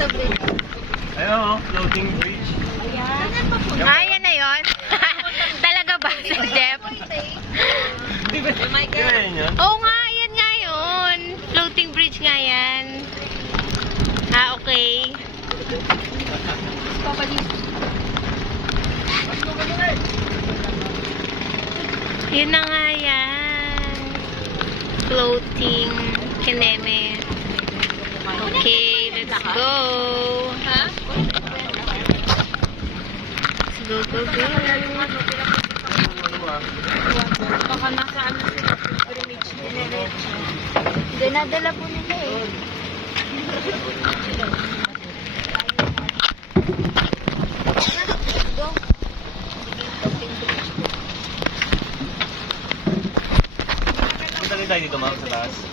Ayun, floating bridge. Ayan na yun. Talaga ba, Sir Jeff? Di ba? Kaya yun? Oo nga, yan nga yun. Floating bridge nga yan. Ah, okay. Yun na nga yan. Floating kineme. Okay, let's go. Let's go, go, go. Baka nasa ano sila, pilgrimage diretso. Dinadala po nila eh. Punta rin tayo dito, ma'am, sa taas.